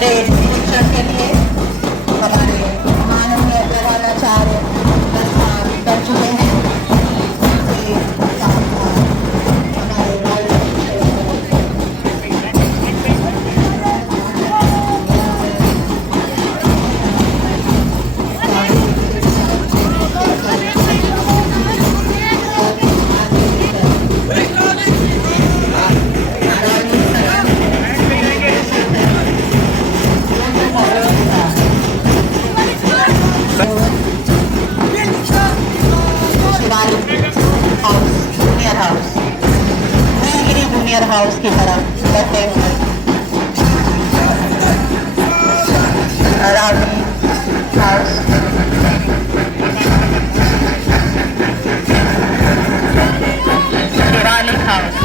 हमारे शिक्षण के लिए हमारे माननीय प्रधानाचार्य कर चुके हैं। जूनियर हाउस की तरफ बढ़ते हुए रानी हाउस, रानी हाउस,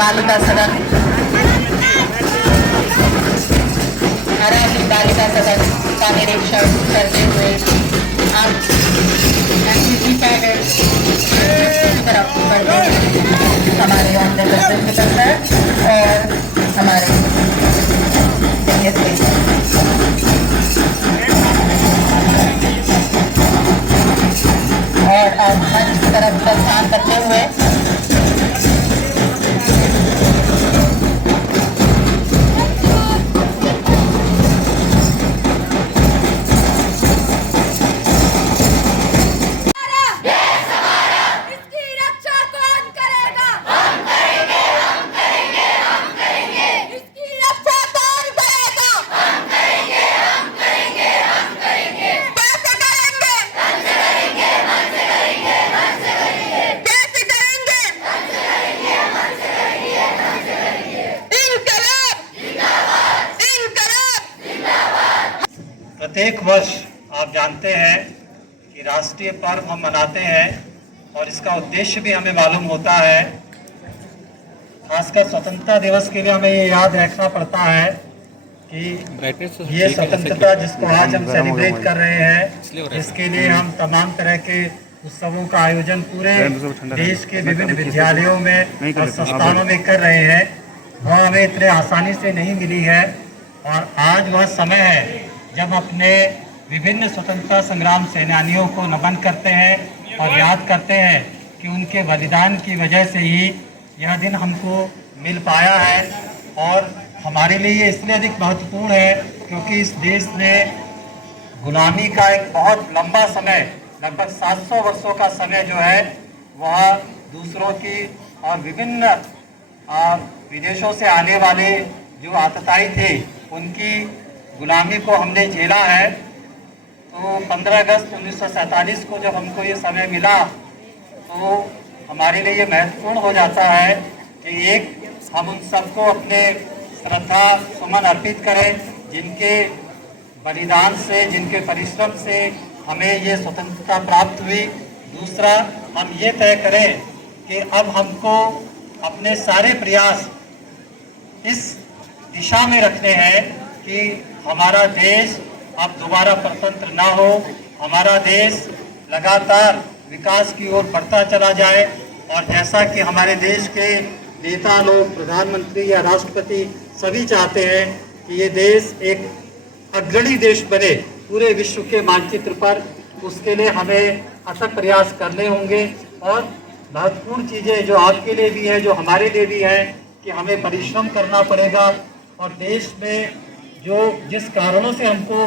बालिका सदन, रानी बालिका सदन का निरीक्षण करते हुए आप एनसीसी कैडेट्स की तरफ बढ़ते हुए हमारे ऑनरेबल प्रिंसिपल सर और हमारे सीनियर और अब मंच की तरफ प्रस्थान करते हुए प्रत्येक वर्ष आप जानते हैं कि राष्ट्रीय पर्व हम मनाते हैं और इसका उद्देश्य भी हमें मालूम होता है। खासकर स्वतंत्रता दिवस के लिए हमें ये याद रखना पड़ता है कि ये स्वतंत्रता जिसको आज हम सेलिब्रेट कर रहे हैं, इसके लिए हम तमाम तरह के उत्सवों का आयोजन पूरे देश के विभिन्न विद्यालयों में और संस्थानों में कर रहे हैं। वह हमें इतने आसानी से नहीं मिली है और आज वह समय है जब अपने विभिन्न स्वतंत्रता संग्राम सेनानियों को नमन करते हैं और याद करते हैं कि उनके बलिदान की वजह से ही यह दिन हमको मिल पाया है। और हमारे लिए ये इसलिए अधिक महत्वपूर्ण है क्योंकि इस देश ने गुलामी का एक बहुत लंबा समय, लगभग 700 वर्षों का समय जो है वह दूसरों की और विभिन्न विदेशों से आने वाले जो आतताई थे उनकी गुलामी को हमने झेला है। तो 15 अगस्त 1947 को जब हमको ये समय मिला तो हमारे लिए ये महत्वपूर्ण हो जाता है कि एक हम उन सबको अपने श्रद्धा सुमन अर्पित करें जिनके बलिदान से, जिनके परिश्रम से हमें ये स्वतंत्रता प्राप्त हुई। दूसरा, हम ये तय करें कि अब हमको अपने सारे प्रयास इस दिशा में रखने हैं कि हमारा देश अब दोबारा परतंत्र ना हो, हमारा देश लगातार विकास की ओर बढ़ता चला जाए। और जैसा कि हमारे देश के नेता लोग, प्रधानमंत्री या राष्ट्रपति सभी चाहते हैं कि ये देश एक अग्रणी देश बने पूरे विश्व के मानचित्र पर, उसके लिए हमें अथक प्रयास करने होंगे। और महत्वपूर्ण चीज़ें जो आपके लिए भी है, जो हमारे लिए भी है, कि हमें परिश्रम करना पड़ेगा। और देश में जो जिस कारणों से हमको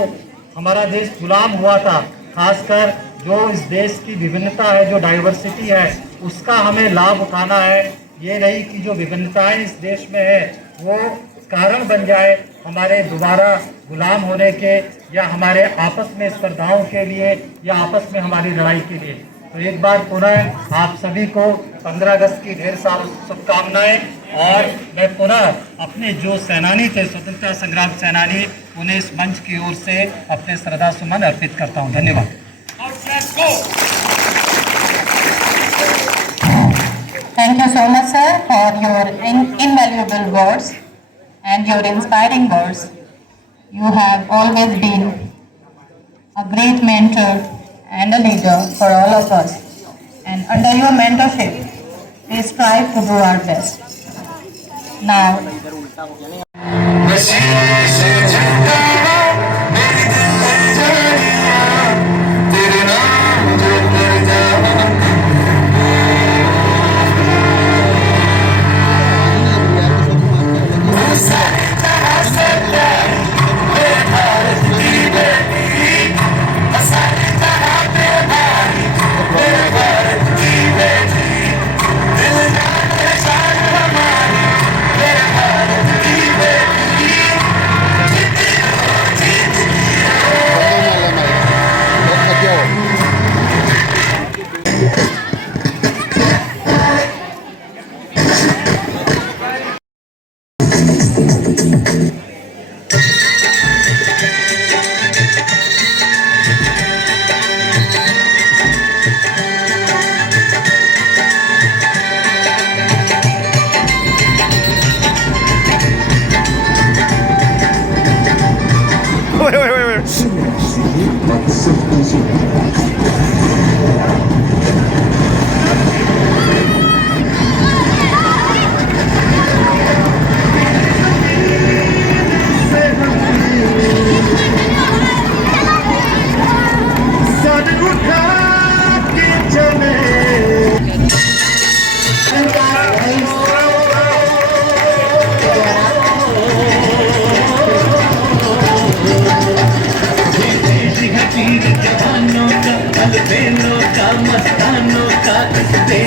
हमारा देश गुलाम हुआ था, खासकर जो इस देश की विभिन्नता है, जो डाइवर्सिटी है, उसका हमें लाभ उठाना है। ये नहीं कि जो विभिन्नताएं इस देश में है वो कारण बन जाए हमारे दोबारा गुलाम होने के या हमारे आपस में स्पर्धाओं के लिए या आपस में हमारी लड़ाई के लिए। तो एक बार पुनः आप सभी को 15 अगस्त की ढेर सारी शुभकामनाएं। और मैं पुनः अपने जो सेनानी थे, स्वतंत्रता संग्राम सेनानी, उन्हें इस मंच की ओर से अपने श्रद्धा सुमन अर्पित करता हूं। धन्यवाद। Thank you so much, sir, for your invaluable words and your inspiring words. You have always been a great mentor and a leader for all of us. And under your mentorship, we strive to do our best. Now,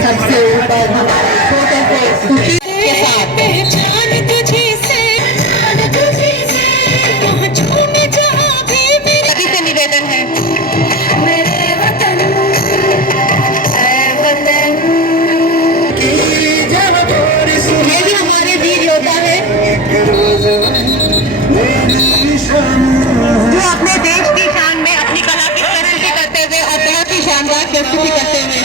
सबसे ऊपर हमारे छोटे से खुशी के साथ पहचान तुझे से पहुंचूं मैं जहां भी मेरे सभी से निवेदन है मेरे वतन ऐ वतन ये भी हमारे वीर योद्धा है जो अपने देश की शान में अपनी कला की प्रस्तुति करते हुए और बहुत ही शानदार प्रस्तुति करते हुए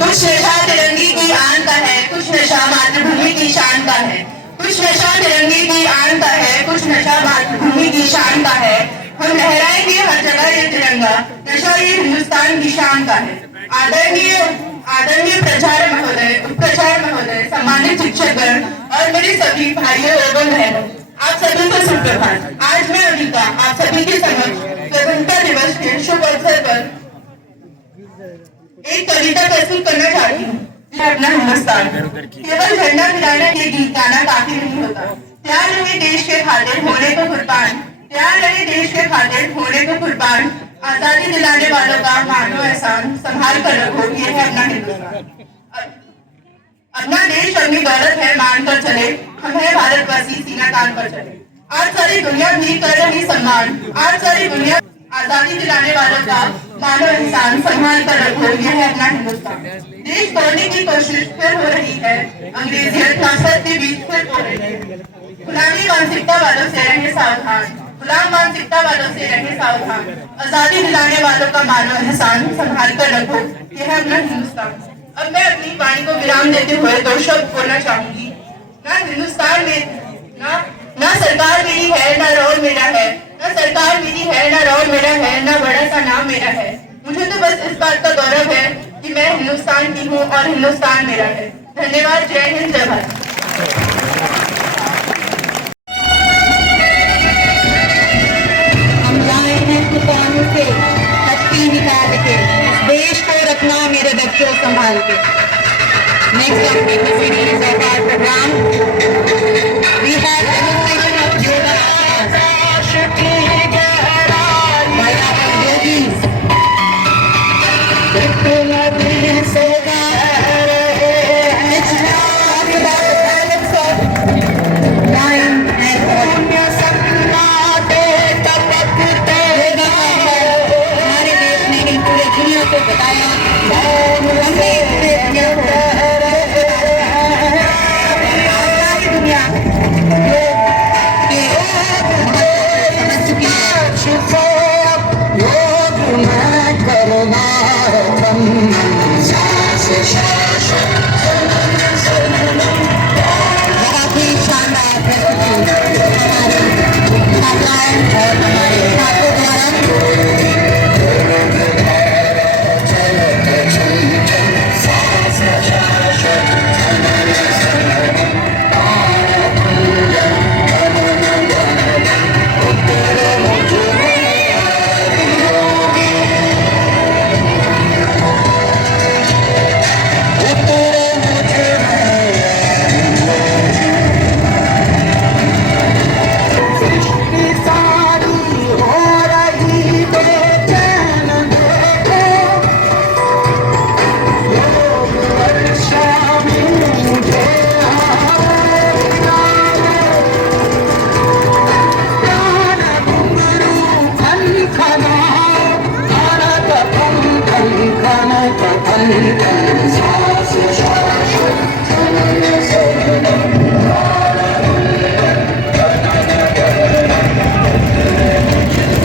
कुछ नशा तिरंगे की आन का है, कुछ नशा मातृभूमि की शान का है। कुछ नशा तिरंगे की आन का है, कुछ नशा मातृभूमि की शान का है। हम लहराएंगे हर जगह ये तिरंगा, नशा ये हिंदुस्तान की शान का है। आदरणीय आदरणीय प्रचारक महोदय, उपप्रचारक महोदय, सम्मानित शिक्षकगण और मेरे सभी भाइयों एवं बहनों, आप सभी को सुप्रभात। आज मैं अनिका आप सभी के समक्ष स्वतंत्रता दिवस के शुभ अवसर पर एक कविता प्रस्तुत करना चाहती हूँ। अपना हिंदुस्तान केवल झंडा फहराने के गीत गाना काफी नहीं होता। तैयार रहे देश के खातिर होने को कुर्बान, तैयार रहे देश के खातिर होने को कुर्बान। आजादी दिलाने वालों का मानो एहसान, संभाल कर रखो ये है अपना हिंदुस्तान। अपना देश अपनी दौलत है मान कर चले, हम है भारतवासी सीना तान कर चले। आज सारी दुनिया भी कर रही सम्मान, आज सारी दुनिया आजादी दिलाने वालों का मानो इंसान, संभाल कर रखो ये है अपना हिंदुस्तान। देश तोड़ने की कोशिश फिर हो रही है, अंग्रेजियत नफरत के बीच फिर हो रही है। गुलामी मानसिकता वालों से रहे सावधान, गुलाम मानसिकता वालों से रहे सावधान। आजादी दिलाने वालों का मानो इंसान, संभाल कर रखो ये है अपना हिंदुस्तान। अब मैं अपनी वाणी को विराम देते हुए दो शब्द बोलना चाहूंगी। ना हिंदुस्तान में ना सरकार मेरी है, ना रोल मेरा है, ना सरकार मेरी है, ना रोल मेरा है, ना बड़ा सा नाम मेरा है। मुझे तो बस इस बात का गौरव है कि मैं हिंदुस्तान की हूँ और हिंदुस्तान मेरा है। धन्यवाद। जय हिंद, जय भारत। हम लाए हैं तूफानों से शक्ति निकाल के, इस देश को रखना मेरे बच्चों संभाल के। Next up in the series of our program, we have demonstration of yoga asanas by our yogis. Let's talk about the balance of line and order. हमारे देश ने नहीं पूरे दुनिया को बताया, हमने पूरे दुनिया को दुनिया छात्राओं और हमारे छात्रों द्वारा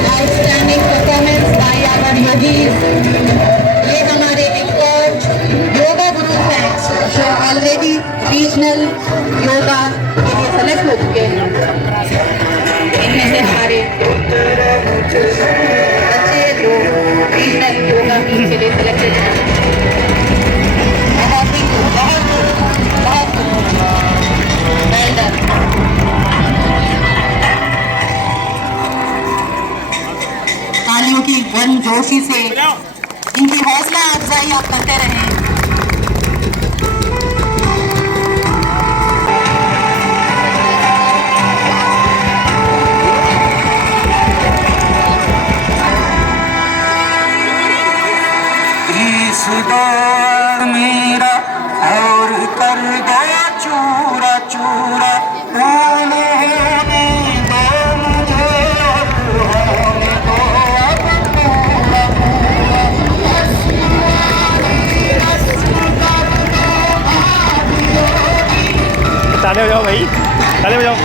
outstanding performance by our yogis. ये हमारे एक्सपर्ट योगा गुरु हैं जो ऑलरेडी रीजनल योगा के लिए सेलेक्ट हो चुके हैं। इनमें से हमारे बच्चे जो रीजनल योगा के लिए सेलेक्टेड हैं। बहुत ही बहुत वेल डन। तालियों की गर्मजोशी से इनकी हौसला अफजाई आप करते रहें। इस दौर मेरा और कर दो चूरा चूरा होने दो मुझे और होने दो अब पूरा ताले बजाओ भाई, ताले बजाओ।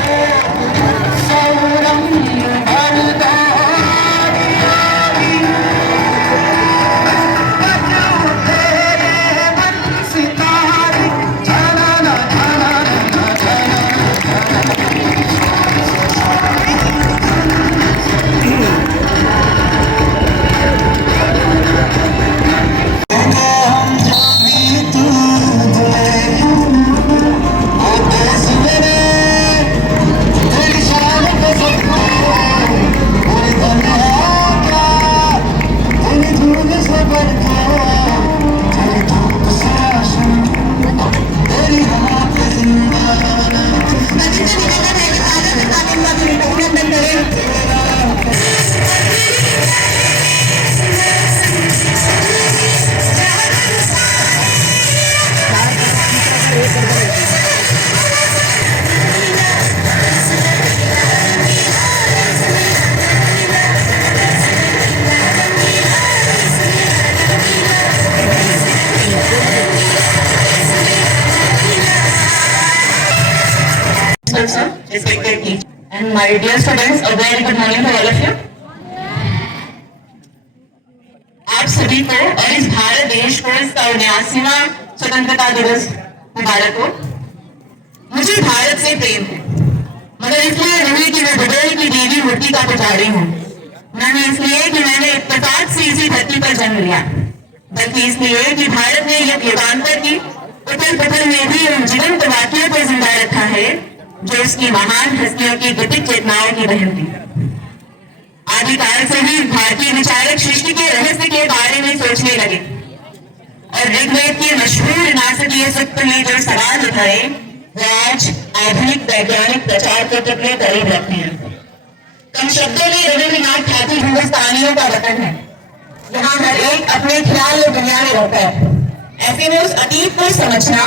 Respected teacher and my dear students, a very good morning to all of you. आप सभी को और इस भारत देश को इसका 79वां स्वतंत्रता दिवस मुबारक हो। मुझे भारत से प्रेम है, मगर इसलिए नहीं कि मैं बदल की देवी मूर्ति का पुजारी हूँ, नहीं इसलिए कि मैंने इत्तेफाक से इसी धरती पर जन्म लिया, बल्कि इसलिए कि भारत ने यह युगांतर की उथल पुथल में भी उन जीवंत वाक्यों को जिंदा रखा है जो उसकी महान हस्तियों की गतिक चेतनाओं की बहन थी। आदिकाल से ही भारतीय विचारक सृष्टि के रहस्य के बारे में सोचने लगे और ऋग्वेद के मशहूर नासकीय सूक्त में जो सवाल उठाए वो आज आधुनिक वैज्ञानिक प्रचार को कितने करीब रखते हैं। कम शब्दों में रविन्द्रनाथ ठाकुर हिंदुस्तानियों का वतन है, यहाँ हर एक अपने ख्याल और दुनिया में रहता है। ऐसे में उस अतीत को समझना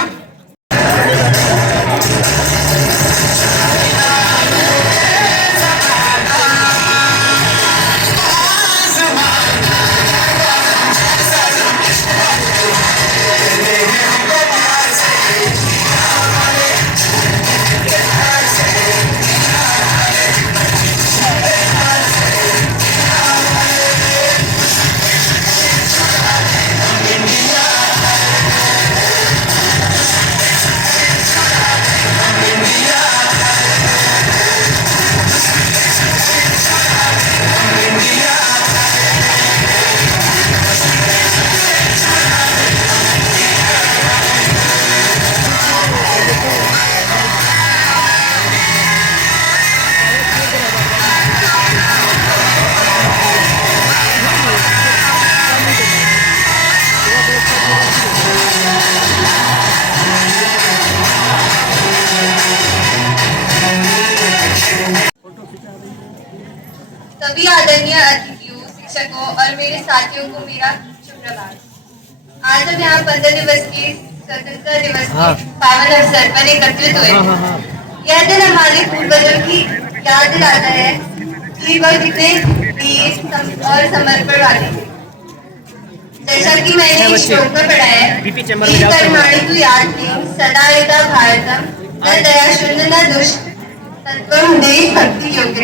सभी आदरणीय अतिथियों, शिक्षकों और मेरे साथियों को मेरा सुप्रभात। आज हम यहाँ 15 दिवस के स्वतंत्रता दिवस के पावन अवसर पर एकत्रित हुए हैं। यह दिन हमारे पूर्वजों की याद दिलाता है कि वह कितने वीर और समर्पण वाले थे। जैसा कि मैंने इस श्लोक में पढ़ा है, कर्माणि तु याति सदा यथा भारतम न दया शून्य न दुष्ट तत्वम देश भक्ति योग्य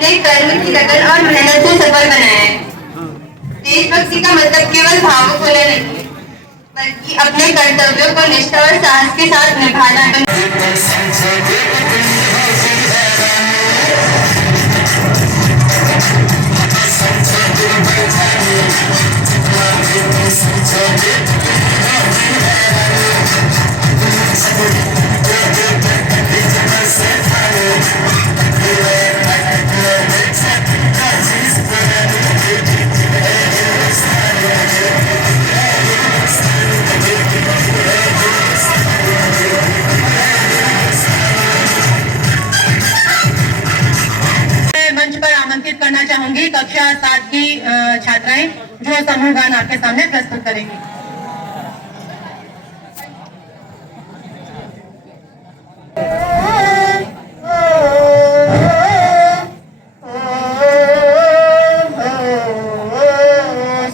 ने कर्म की लगन और मेहनत से सफल बनाया है। देशभक्ति का मतलब केवल भावुक होना नहीं, बल्कि अपने कर्तव्यों को निष्ठा और साहस के साथ निभाना है। मंच पर आमंत्रित करना चाहूंगी कक्षा 7 की छात्राएं जो समूह गान आपके सामने प्रस्तुत करेंगी।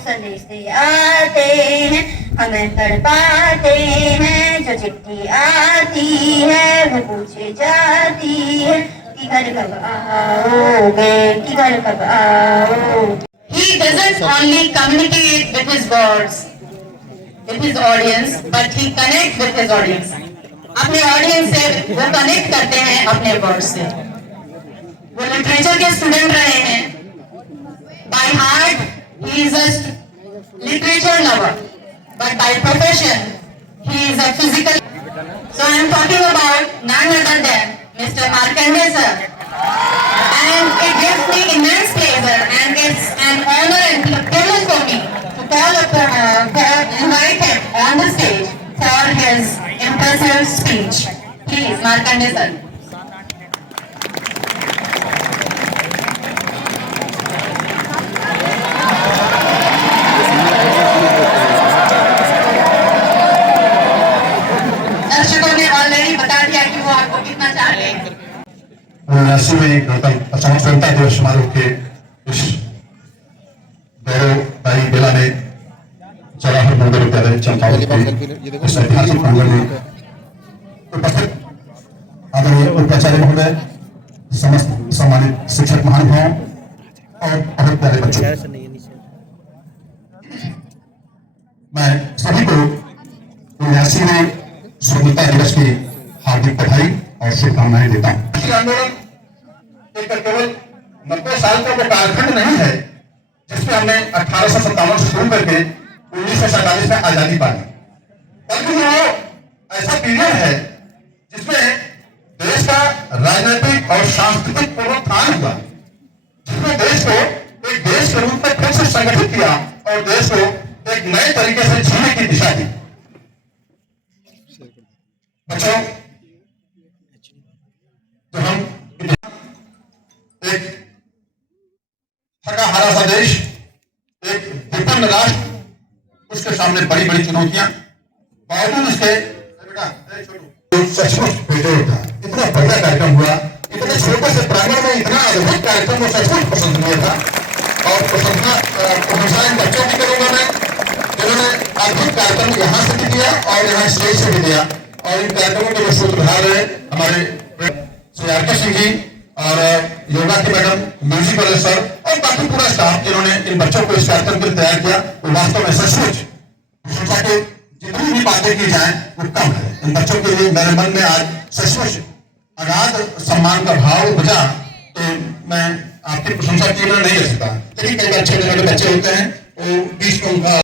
संदेश आते हैं हमें तड़पाते हैं, जो चिट्ठी आती है वो पूछे जाती है कि घर कब आओगे, कि घर कब आओगे। He doesn't only communicate with his words, with his audience, but he connects with his audience. अपने ऑडियंस से वो कनेक्ट करते हैं अपने वर्ड्स से। वो लिटरेचर के स्टूडेंट रहे हैं। By heart, he is a literature lover, but by profession, he is a physical. So I am talking about none other than Mr. Markandeya sir. And it gives me immense pleasure and it's an honor and privilege for me to invite him on the stage for his impressive speech. Please, Markandeya sir. दर्शकों ने already बता दिया कि वो आपको कितना चाहते हैं। 79वें स्वतंत्रता दिवस समारोह के इस गौरवदायी बेला में जवाहर नवोदय विद्यालय चंपावत के इस ऐतिहासिक प्रांगण में उपस्थित आदरणीय उपाचार्य महोदय, समस्त सम्मानित शिक्षक महानुभाव और बहुत प्यारे बच्चों, मैं सभी को 79वें स्वतंत्रता दिवस की हार्दिक बधाई और शुभकामनाएं देता हूँ। आंदोलन एक केवल 90 साल का वो कालखंड नहीं है जिसमें हमने 1857 से शुरू करके 1947 में आजादी पाई, बल्कि वो ऐसा पीरियड है जिसमें देश का राजनीतिक और सांस्कृतिक पुनरुत्थान हुआ, जिसमें देश को एक देश के रूप में फिर से संगठित किया और देश को एक नए तरीके से जीने की दिशा दी। बच्चों, तो हम एक थका हारा सा देश, एक विपन्न राष्ट्र, उसके सामने बड़ी बड़ी चुनौतियां, बावजूद उसके सचमुच बेजोड़ था। इतना बढ़िया कार्यक्रम हुआ, इतने छोटे से प्रांगण में इतना अद्भुत कार्यक्रम वो सचमुच पसंद हुआ था। और प्रशंसा इन बच्चों की करूंगा मैं, जिन्होंने अद्भुत कार्यक्रम यहाँ से भी दिया और यहाँ स्टेज से भी दिया। और इन कार्यक्रमों के जो सूत्रधार रहे हमारे श्री आर.के. सिंह जी और योगा की मैडम, म्यूजिक वाले सर और बाकी पूरा स्टाफ जिन्होंने इन बच्चों को इस कार्यक्रम के लिए तैयार किया, वो वास्तव में सचमुच प्रशंसा के जितनी भी बातें की जाए वो कम है। इन बच्चों के लिए मेरे मन में आज सचमुच अगाध सम्मान का भाव बुझा, तो मैं आपकी प्रशंसा किए बिना नहीं रह सकता। लेकिन कई बार छोटे छोटे बच्चे होते हैं, वो बीच में उनका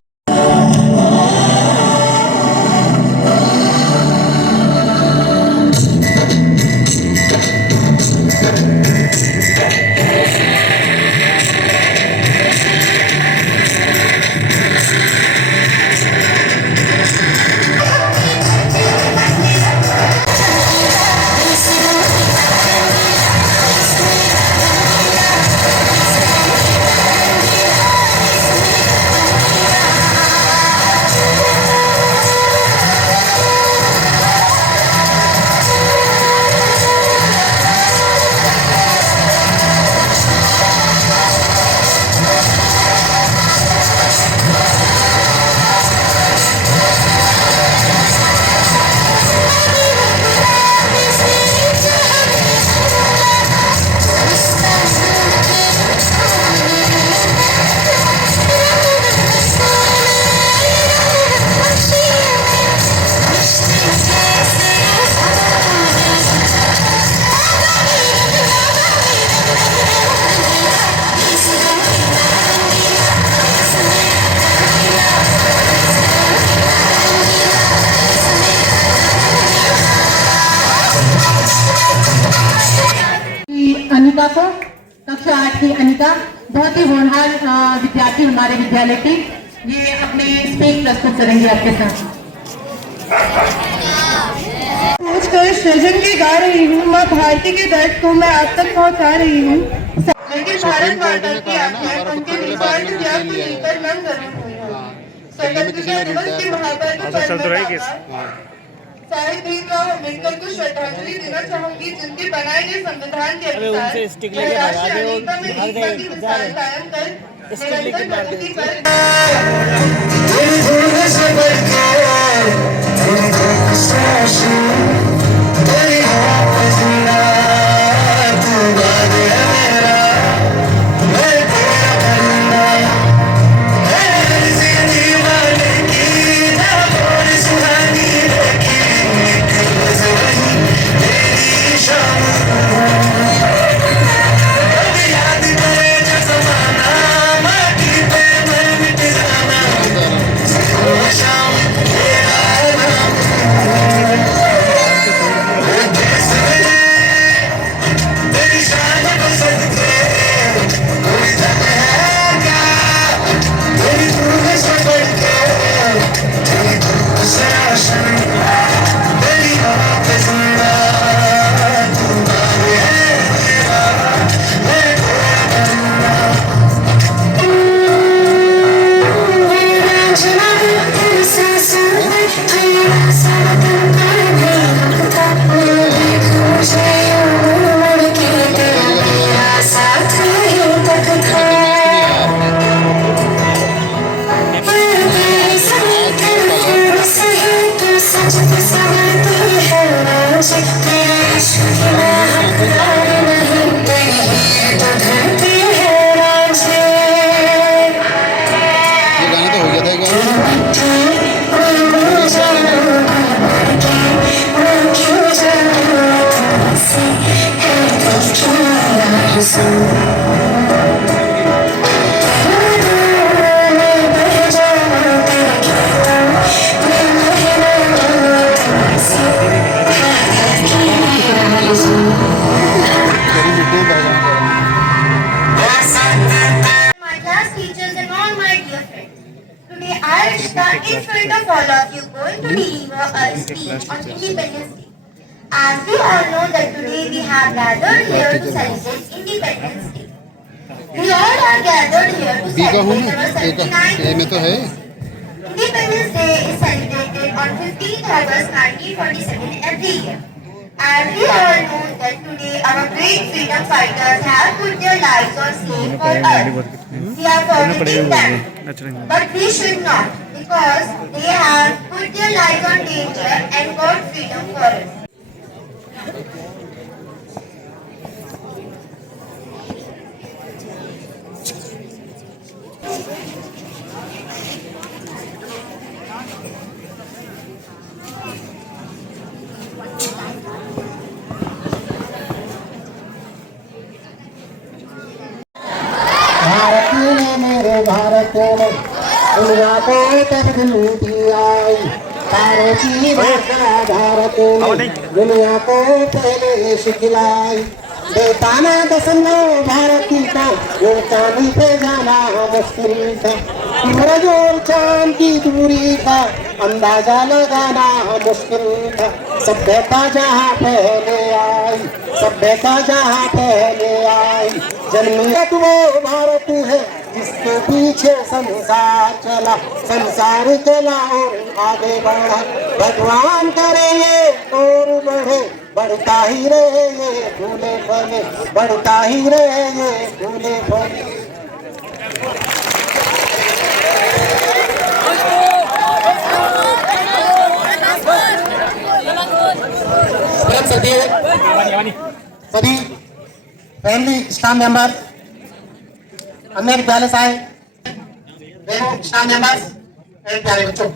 कक्षा 8 की अनिता, बहुत ही होनहार विद्यार्थी हमारे विद्यालय की, ये अपने स्पीच प्रस्तुत करेंगे आपके साथ। सोचकर सृजन की गा रही हूँ, माँ भारती के दर्द को मैं आप तक पहुँचा रही हूँ। लेकिन भारत माता की आज्ञा उनके निस्वार्थ त्याग को लेकर मन गरुड़ हुई हूँ। स्वतंत्रता दिवस के महापर्व पर शाहिद भीमराव अम्बेडकर को श्रद्धांजलि देना चाहूंगी, जिनके बनाए गए संविधान के अनुसार राष्ट्रीय अनेकता में एकता की मिसाल कायम कर निरंतर प्रगति पर in front of all of you going to deliver a speech on Independence Day. As we all know that today we have gathered here to celebrate Independence Day. We all are gathered here to celebrate our 79th birthday. Independence Day is celebrated on 15th August 1947 every year. As we all know that today our great freedom fighters have put their lives on stake for us. We are forgetting them, but we should not, because they have put their lives on danger and got freedom for us. Bharti ने मेरे भारत ने दुनिया को तकदीरी आई, तारों की भाषा भारत ने दुनिया को पहले सिखलाई। बेताना दसनो भारती का वो चांदी पे जाना मुश्किल था, सूरज और चांद की दूरी का अंदाजा लगाना मुश्किल था। सभ्यता जहाँ पहले आई, सभ्यता जहाँ पहले आई, जन्मत वो भारत है जिसके पीछे संसार चला, संसार चला और आगे बढ़ा। भगवान करे ये और बढ़े, बढ़ता ही रहे ये फूले फले, बढ़ता ही रहे ये फूले फले। सभी फैमिली स्टाफ मेंबर, अन्य विद्यालय से आए स्टाफ मेंबर्स एवं प्यारे बच्चों,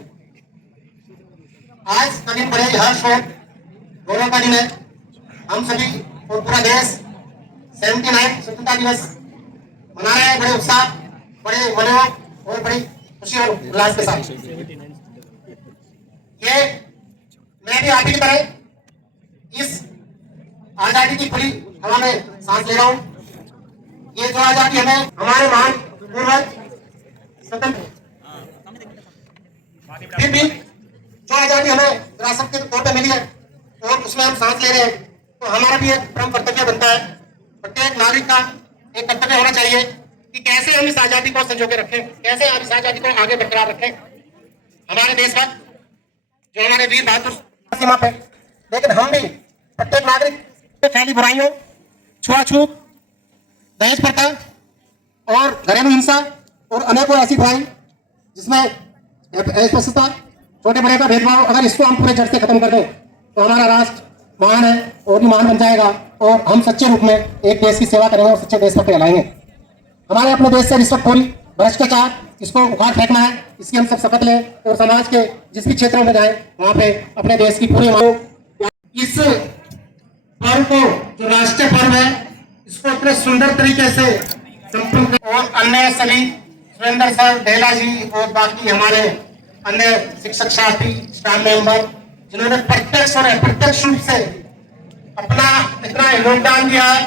आज सभी बड़े हर्ष और गौरव का दिन है। हम सभी और पूरा देश 79 स्वतंत्रता दिवस मना रहे हैं बड़े उत्साह, बड़े मनोयोग और बड़ी खुशी और उल्लास के साथ। ये मैं भी आप ही की तरह इस आजादी की खुली हवा में सांस ले रहा हूँ। ये जो आजादी हमें हमारे महान पूर्वज स्वतंत्र फिर भी जो आजादी हमें विरासत के तौर पे मिली है और उसमें हम सांस ले रहे हैं, तो हमारा भी एक परम कर्तव्य बनता है, प्रत्येक नागरिक का एक कर्तव्य होना चाहिए कि कैसे हम इस आजादी को संजो के रखें, कैसे हम इस आजादी को आगे बरकरार रखें। हमारे देशभक्त जो हमारे वीर बहादुर सीमा पे, लेकिन हम भी प्रत्येक नागरिक पे फैली बुराइयों, छुआछूत, दहेज प्रथा और घरेलू हिंसा और अनेकों ऐसी बुराई जिसमें अस्पृश्यता, छोटे बड़े का भेदभाव, अगर इसको हम पूरे जड़ से खत्म कर दें तो हमारा राष्ट्र महान है और भी महान बन जाएगा और हम सच्चे रूप में एक देश की सेवा करेंगे और सच्चे देश पर कहलाएंगे। हमारे अपने देश से रिश्वतखोरी, भ्रष्टाचार, इसको उखाड़ फेंकना है, इसकी हम सब शपथ लें और समाज के जिस भी क्षेत्रों में जाएं वहां पे अपने देश की पूरी इस पर्व को जो राष्ट्रीय पर्व है इसको अपने सुंदर तरीके से संपन्न और अन्य सभी सुरेंद्र सर, डेला जी और बाकी हमारे अन्य शिक्षक साथी, स्टाफ मेंबर जिन्होंने प्रत्यक्ष और अप्रत्यक्ष रूप से अपना इतना योगदान दिया है,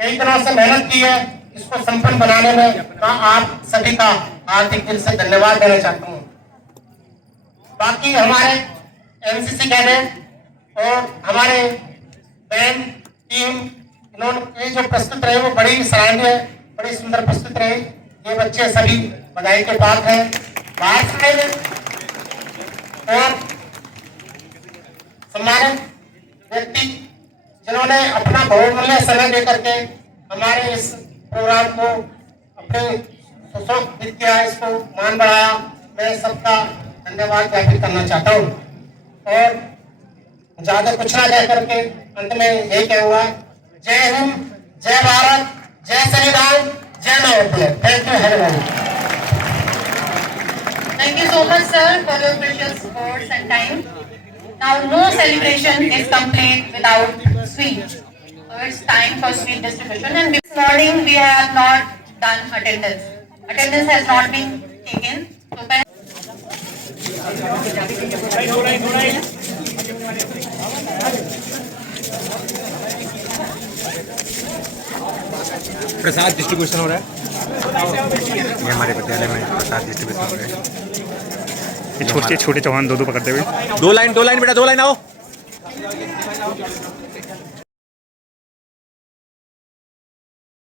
कई तरह से मेहनत की है, इसको संपन्न बनाने में मैं आप सभी का हार्दिक दिल से धन्यवाद देना चाहता हूँ। बाकी हमारे एनसीसी कैडेट और हमारे बैंड टीम, इन्होंने जो प्रस्तुत रहे वो बड़ी सराहनीय, बड़ी सुंदर प्रस्तुत रहे। ये बच्चे सभी बधाई के पात्र हैं। बाहर और सम्मानित व्यक्ति जिन्होंने अपना बहुमूल्य समय देकर के हमारे इस प्रोग्राम को अपने सुशोभित किया, इसको मान बढ़ाया, मैं सबका धन्यवाद ज्ञापित करना चाहता हूँ। और ज्यादा कुछ ना कह करके अंत में यही कहूंगा, जय हिंद, जय भारत, जय संविधान, जय Navodaya. Thank you very Thank you so much, sir, for your precious words and time. Now, no celebration is complete without sweet. So it's time for sweet distribution. And this morning we have not done attendance. Attendance has not been taken. Prasad distribution हो रहा है। ये हमारे विद्यालय में प्रसाद distribution हो रहा है। छोटे छोटे चौहान दो पकड़ते हुए, दो लाइन बेटा, दो लाइन आओ।